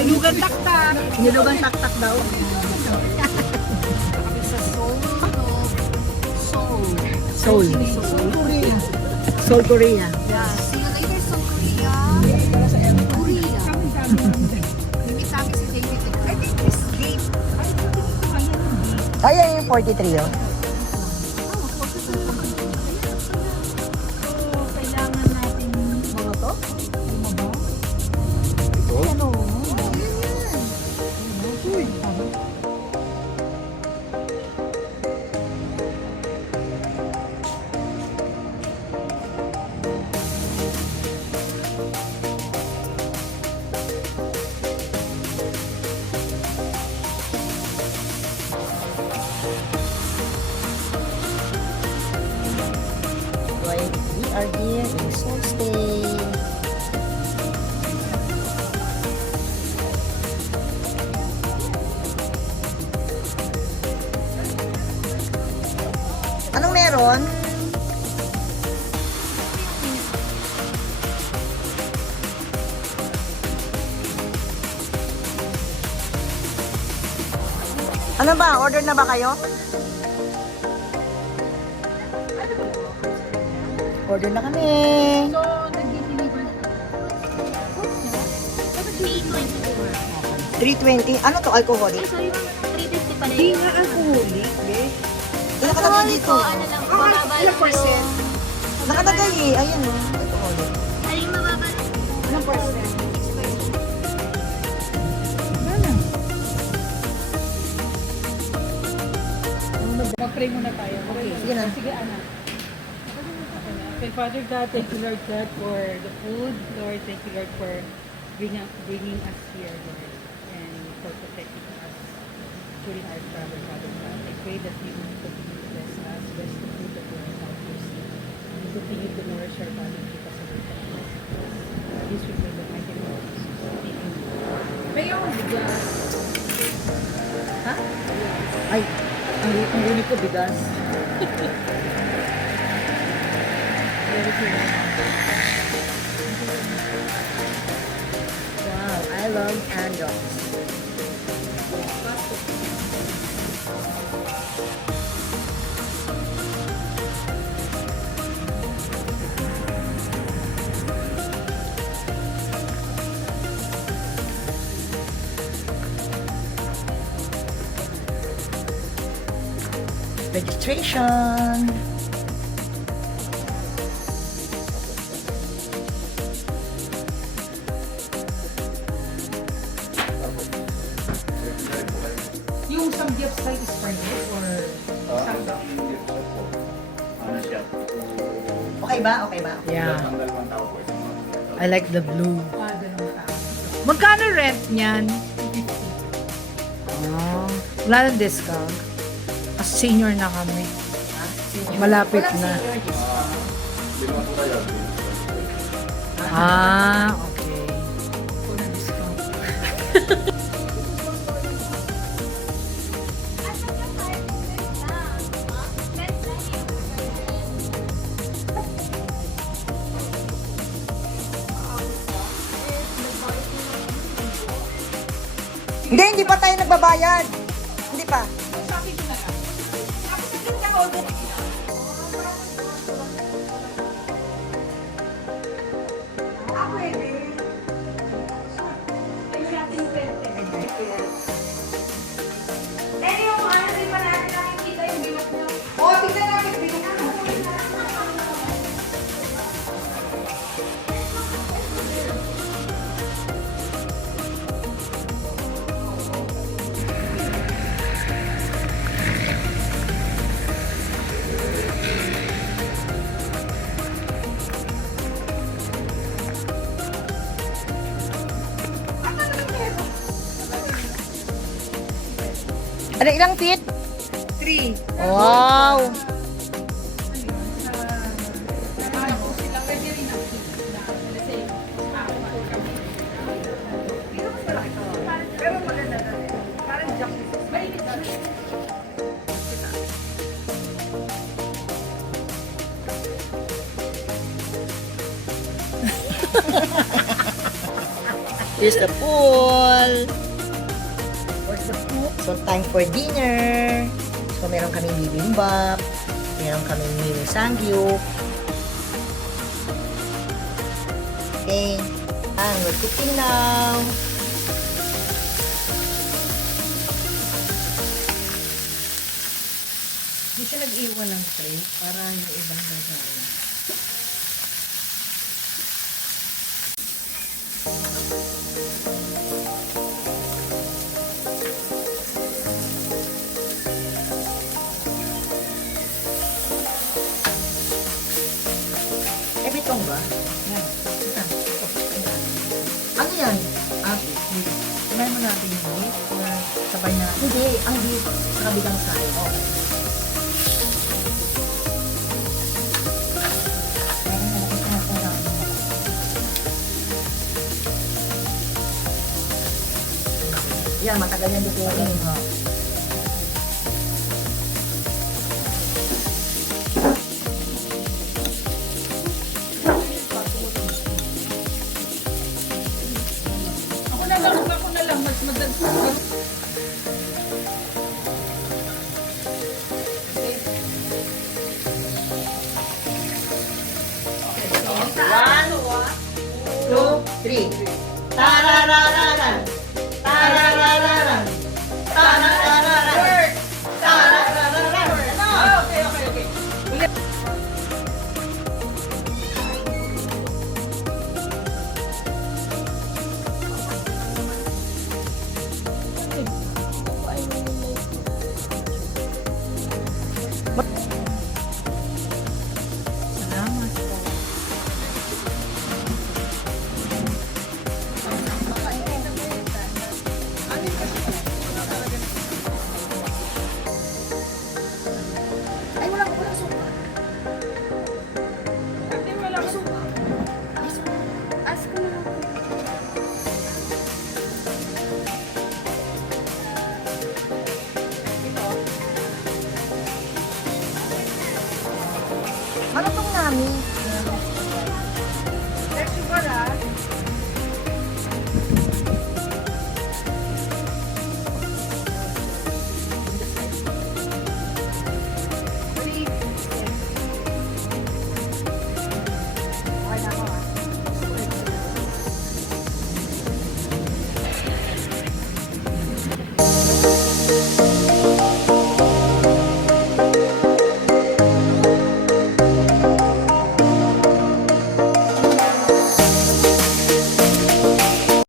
Nilugan taktak. Nilugan taktak daw. Sa Seoul. Seoul. Seoul, Korea. Seoul, Korea. Yeah. See you later, Seoul, Korea. Korea. Limit namin si David. I think this gate. Ay, yung 43 yun. Kailangan natin mga to? Ano? We are here in Seoul Stay. Anong meron? Ano ba? Order na ba kayo? Order na kami. So, nag-deliver na. 320. Ano to? Alcoholic? Sorry, 350 pala Hindi yun. nga alcoholic, eh. Nakalagay dito. Ano lang, mababa Ilang lang percent? Nakalagay eh. Ayan o. Alcoholic. Aling mababa lang. Ilang percent? Mag-pray muna tayo. Okay. Sige na. Sige, anak. Okay, Father God, thank you, Lord God, for the food. Lord, thank you, Lord, for bringing us here, Lord, and for protecting us during our travel, Father God. I pray that you will continue to bless us, bless the food that we are about to receive, and continue to nourish our body because of your kindness. This we pray in the mighty name of Jesus. Amen. Kayo, bigas. Ha? Ay, ang ulit ko bigas. Wow, I love candles. Registration. Yung samgyup style is permit or samgyup? Ano siya? Okay ba? Okay ba? Yeah, Tanggal man tao po isang mga I like the blue. Ganun tao. Magkano rent niyan? Oh, wala nang discount. Kasi senior na kami. Malapit na. Binuha po tayo. Ah, okay. Walang discount. Hindi pa tayo nagbabayad. Hindi pa. Ano, ilang feet? 3. Wow! Pero maganda na rin. Parang jacket. Mainit na rin. Here's the pool. So, time for dinner. So, meron kaming bibimbap. Meron kaming mini sangyup. Okay. And we're cooking now. Hindi siya nag-iwan ng tray para yung ibang gagawin. Eh, bitong ba? Yan. Ito. Ano yan? Ate, kumain mo natin yung beef or sabay na. Hindi, ang beef sa kabilang side. Okay. Parang malaki na ito na. Yan, matagal yan lutuin. Ako na lang, mas madal. One, two, three. Tararararan. Tararararan. Tararararan. Tararararan. Okay. Salamat po. Ay, walang suka. Ate, wala ko. Ask ko na lang. Ano tong nami?